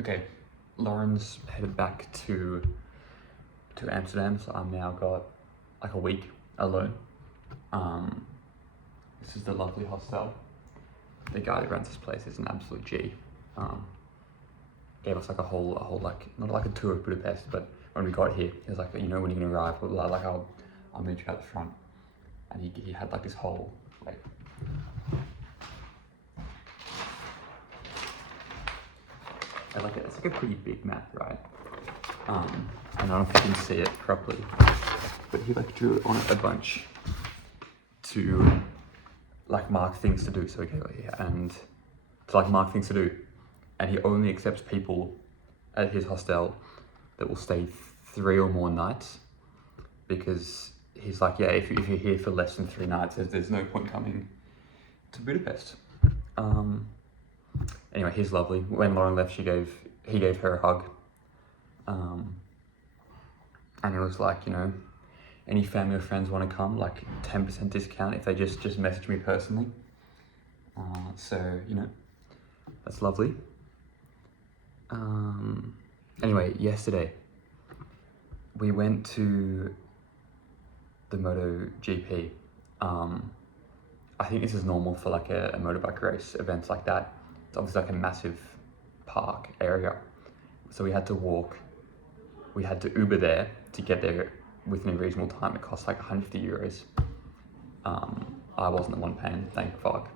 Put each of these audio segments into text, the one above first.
Okay, Lauren's headed back to Amsterdam, so I'm now got like a week alone. This is the lovely hostel. The guy that runs this place is an absolute G. Gave us like a whole like, not like a tour of Budapest, but when we got here, he was like, you know, when you're gonna arrive, like I'll meet you at the front. And he had like this whole like, it's like a pretty big map, right? I don't know if you can see it properly, but he like drew on it a bunch to like mark things to do. So okay, and to like mark things to do, and he only accepts people at his hostel that will stay 3 or more nights, because he's like, yeah, if you're here for less than 3 nights, there's no point coming to Budapest. Anyway, he's lovely. When Lauren left, he gave her a hug. And it was like, you know, any family or friends want to come, like 10% discount if they just message me personally. So, you know, that's lovely. Anyway, yesterday we went to the MotoGP. I think this is normal for like a motorbike race, events like that. It's obviously like a massive park area. So we had to walk, we had to Uber there to get there within a reasonable time. It cost like 150 euros. I wasn't the one paying, thank fuck.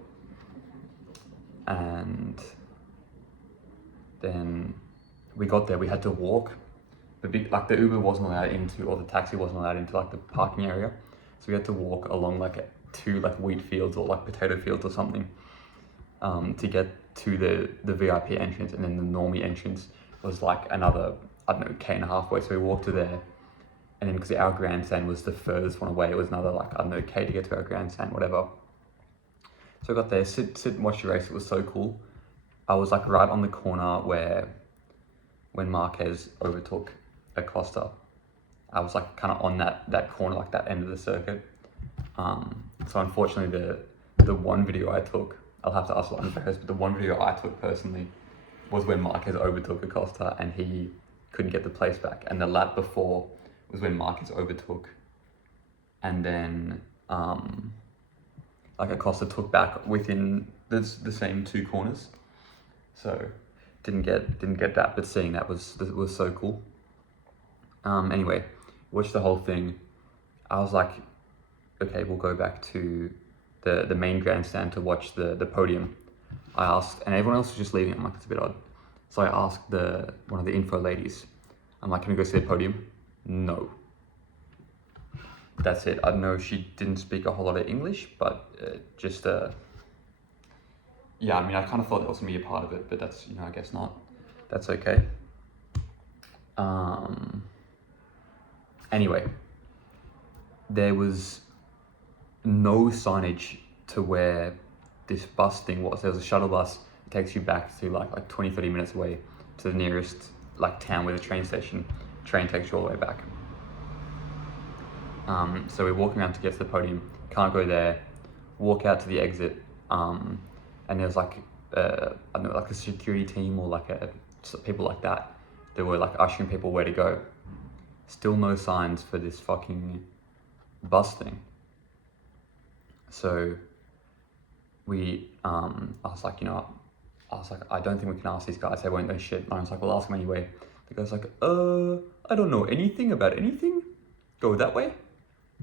And then we got there, we had to walk. The Uber wasn't allowed into, or the taxi wasn't allowed into like the parking area. So we had to walk along like 2 like wheat fields or like potato fields or something, to get to the VIP entrance, and then the normie entrance was like another, I don't know, K and a half way. So we walked to there, and then because our grandstand was the furthest one away, it was another like, I don't know, K to get to our grandstand, whatever. So I got there, sit and watch the race. It was so cool. I was like right on the corner when Marquez overtook Acosta. I was like kind of on that corner, like that end of the circuit. So unfortunately, the one video I took, I'll have to ask Lauren first, but the one video I took personally was when Marquez overtook Acosta and he couldn't get the place back. And the lap before was when Marquez overtook, and then like Acosta took back within the same 2 corners. So didn't get that, but seeing that was so cool. Anyway, watched the whole thing. I was like, okay, we'll go back to the main grandstand to watch the podium. I asked, and everyone else was just leaving. I'm like, it's a bit odd. So I asked one of the info ladies, I'm like, can we go see the podium? No. That's it. I don't know, she didn't speak a whole lot of English, but yeah, I mean, I kind of thought that was gonna be a part of it, but that's, you know, I guess not. That's okay. Anyway, there was no signage to where this bus thing was. There was a shuttle bus. It takes you back to like 20, 30 minutes away to the nearest like town with a train station. Train takes you all the way back. So we're walking around to get to the podium. Can't go there. Walk out to the exit. And there's like, I don't know, like a security team or like people like that. They were like ushering people where to go. Still no signs for this fucking bus thing. So I was like, you know, I don't think we can ask these guys, they won't know shit. And I was like, we'll ask them anyway. The guy's like, I don't know anything about anything. Go that way.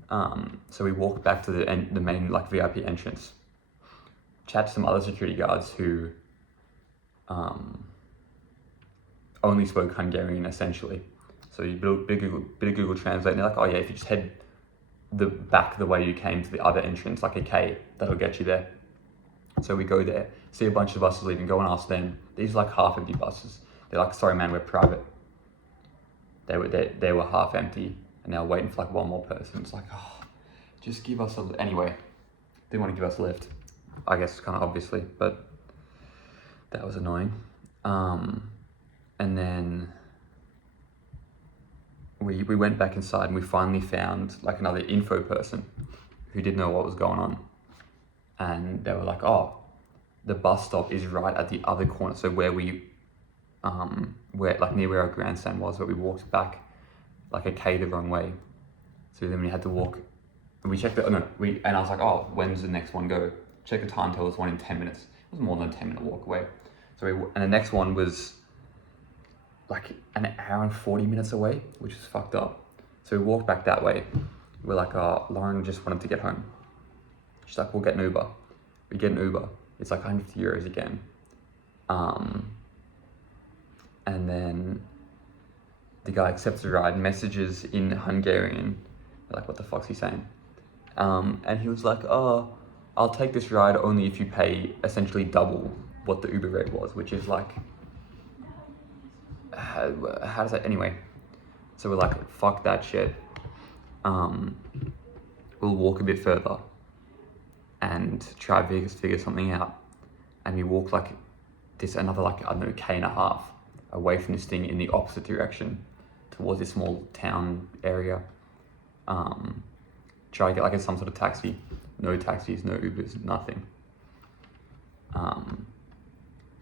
So we walked back to the main like VIP entrance. Chat to some other security guards who only spoke Hungarian essentially. So you build bit of Google Translate, and they're like, oh yeah, if you just head back the way you came to the other entrance, like a K, that'll get you there. So we go there, see a bunch of buses leaving, go and ask them. These are like half empty buses. They're like, sorry man, we're private. They were half empty, and they were waiting for like one more person. It's like, oh, just give us anyway. They want to give us a lift, I guess, kind of obviously, but that was annoying. And then we went back inside, and we finally found like another info person who didn't know what was going on. And they were like, oh, the bus stop is right at the other corner. So where we where like near where our grandstand was, but we walked back like a K the wrong way. So then we had to walk. We checked it. And I was like, oh, when's the next one go? Check the time. Tell us one in 10 minutes. It was more than a 10-minute walk away. And the next one was like an hour and 40 minutes away, which is fucked up. So we walked back that way. We're like, Lauren just wanted to get home. She's like, we'll get an Uber. We get an Uber. It's like 150 euros again. And then the guy accepts the ride, messages in Hungarian. We're like, what the fuck's he saying? And he was like, oh, I'll take this ride only if you pay essentially double what the Uber rate was, which is like, how does that, anyway. So we're like, fuck that shit. We'll walk a bit further and try to figure something out. And we walk like this, another like, I don't know, K and a half away from this thing in the opposite direction towards this small town area. Try to get like some sort of taxi. No taxis, no Ubers, nothing. I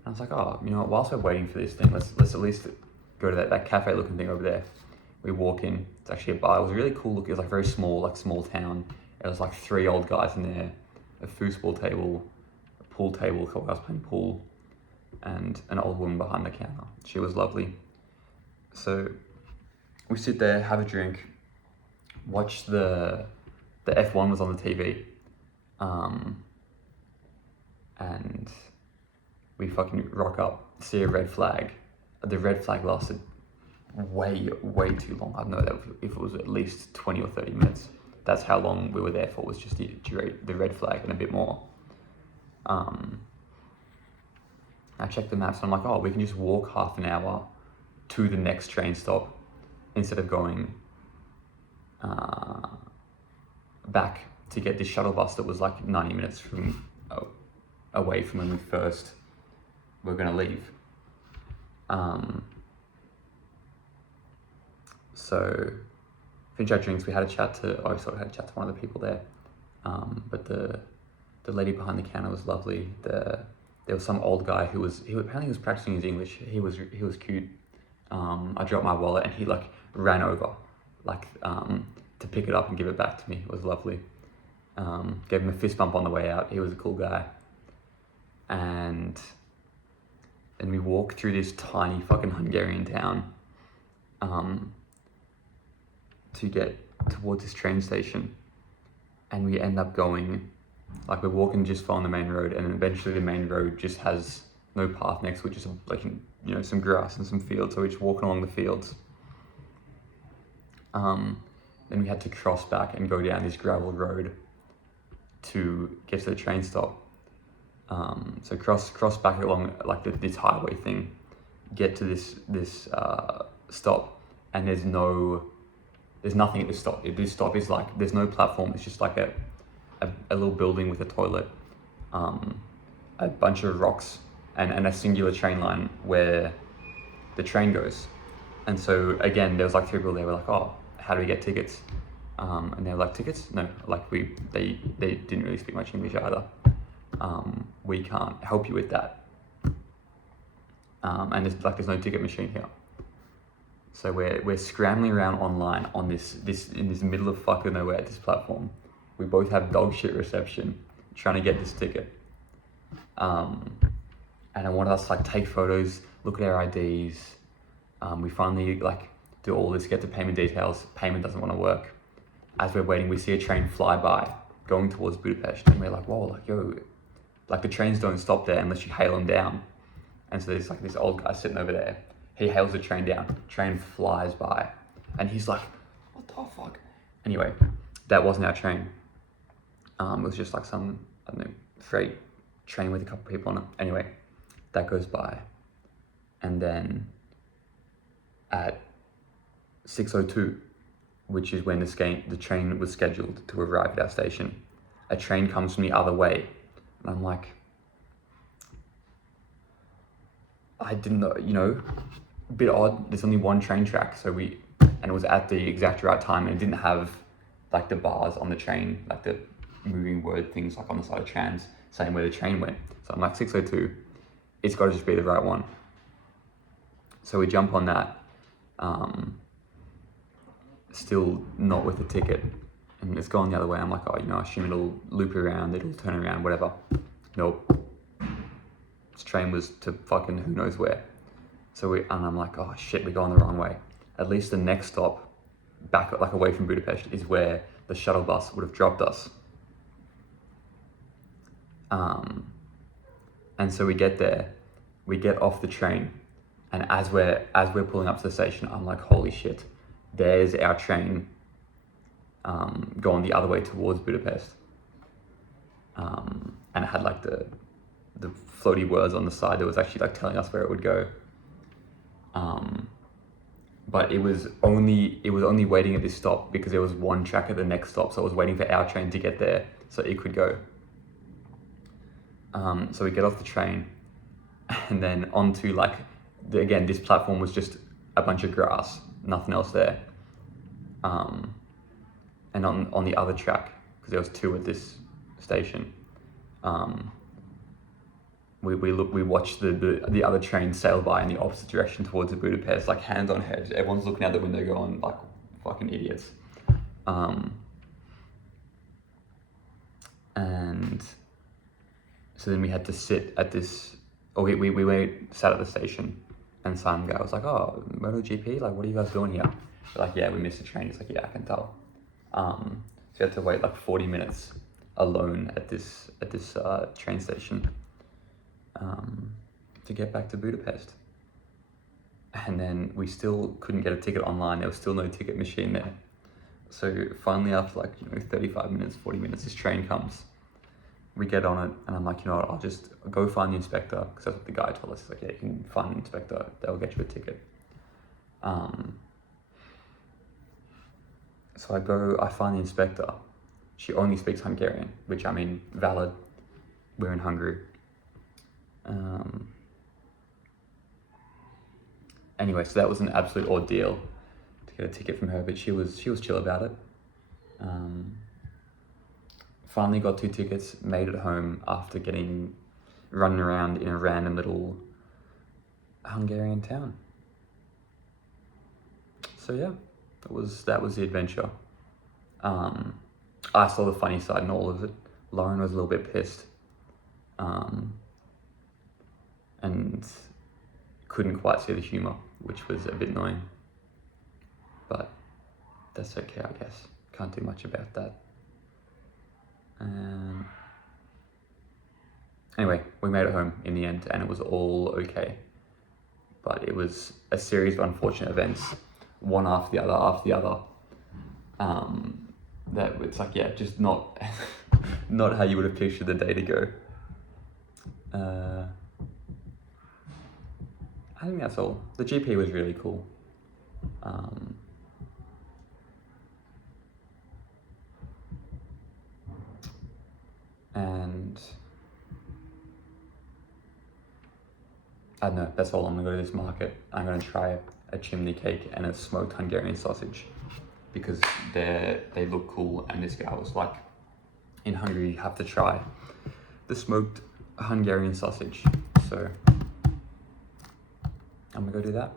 was like, oh, you know what, whilst we're waiting for this thing, let's at least go to that cafe looking thing over there. We walk in, it's actually a bar. It was really cool looking. It was like very small, like small town. It was like 3 old guys in there, a foosball table, a pool table, a couple guys playing pool, and an old woman behind the counter. She was lovely. So we sit there, have a drink, watch the F1 was on the TV, and we fucking rock up, see a red flag. The red flag lasted way too long. I don't know if it was at least 20 or 30 minutes. That's how long we were there for, was just the red flag and a bit more. I checked the maps and I'm like, oh, we can just walk half an hour to the next train stop instead of going back to get this shuttle bus that was like 90 minutes from away from when we first were gonna leave. So finished our drinks. We had a chat to one of the people there. But the lady behind the counter was lovely. There was some old guy who apparently was practicing his English. He was cute. I dropped my wallet and he like ran over, to pick it up and give it back to me. It was lovely. Gave him a fist bump on the way out. He was a cool guy. And we walked through this tiny fucking Hungarian town to get towards this train station. And we end up going, like, we're walking just far on the main road, and then eventually the main road just has no path next to it, just like, you know, some grass and some fields. So we're just walking along the fields. Then we had to cross back and go down this gravel road to get to the train stop. So cross back along like this highway thing, get to this stop, and there's nothing at this stop. This stop is like, there's no platform. It's just like a little building with a toilet, a bunch of rocks, and a singular train line where the train goes. And so again, there was like 3 people there. We're like, oh, how do we get tickets? And they were like, tickets? No, like they didn't really speak much English either. We can't help you with that. And there's no ticket machine here. So we're scrambling around online on this in this middle of fucking nowhere at this platform. We both have dog shit reception, trying to get this ticket. And I wanted us to like take photos, look at our IDs. We finally like do all this, get the payment details. Payment doesn't want to work. As we're waiting, we see a train fly by going towards Budapest, and we're like, whoa, like, yo, like the trains don't stop there unless you hail them down. And so there's like this old guy sitting over there. He hails the train down. Train flies by, and he's like, what the fuck? Anyway, that wasn't our train. It was just like some, I don't know, freight train with a couple people on it. Anyway, that goes by. And then at 6:02, which is when the train was scheduled to arrive at our station, a train comes from the other way. And I'm like, I didn't know, you know, a bit odd. There's only one train track. And it was at the exact right time, and it didn't have like the bars on the train, like the moving word things like on the side of trams saying where the train went. So I'm like, 6:02, it's got to just be the right one. So we jump on that, still not with the ticket, and it's going the other way. I'm like, oh, you know, I assume it'll loop around, it'll turn around, whatever. Nope. This train was to fucking who knows where. And I'm like, oh shit, we're going the wrong way. At least the next stop, back like away from Budapest, is where the shuttle bus would have dropped us. And so we get there, we get off the train, and as we're pulling up to the station, I'm like, holy shit, there's our train going the other way towards Budapest. And it had like the floaty words on the side that was actually like telling us where it would go. But it was only waiting at this stop because there was one track at the next stop, so it was waiting for our train to get there so it could go. So we get off the train, and then onto like again, this platform was just a bunch of grass, nothing else there. And on the other track, because there was two at this station, we watched the other train sail by in the opposite direction towards Budapest, like hands on head. Everyone's looking out the window going like fucking idiots. And so then we had to sit at this, we sat at the station, and some guy was like, oh, MotoGP, like what are you guys doing here? We're like, yeah, we missed the train. He's like, yeah, I can tell. So we had to wait like 40 minutes alone at this train station to get back to Budapest. And then we still couldn't get a ticket online. There was still no ticket machine there. So finally, after like 35 minutes, 40 minutes, this train comes. We get on it, and I'm like, you know what, I'll just go find the inspector, because that's what the guy told us. He's like, yeah, you can find the inspector, they'll get you a ticket. So I find the inspector. She only speaks Hungarian, which, I mean, valid. We're in Hungary. Anyway, so that was an absolute ordeal to get a ticket from her, but she was chill about it. Finally got 2 tickets, made it home after running around in a random little Hungarian town. So yeah, that was the adventure. I saw the funny side in all of it. Lauren was a little bit pissed, and couldn't quite see the humor, which was a bit annoying. But that's okay, I guess. Can't do much about that. Anyway, we made it home in the end, and it was all okay. But it was a series of unfortunate events, one after the other. That it's like, yeah, just not not how you would have pictured the day to go. I think that's all. The GP was really cool. And I don't know, that's all. I'm gonna go to this market. I'm gonna try a chimney cake and a smoked Hungarian sausage, because they look cool, and this guy was like, in Hungary you have to try the smoked Hungarian sausage. So I'm gonna go do that.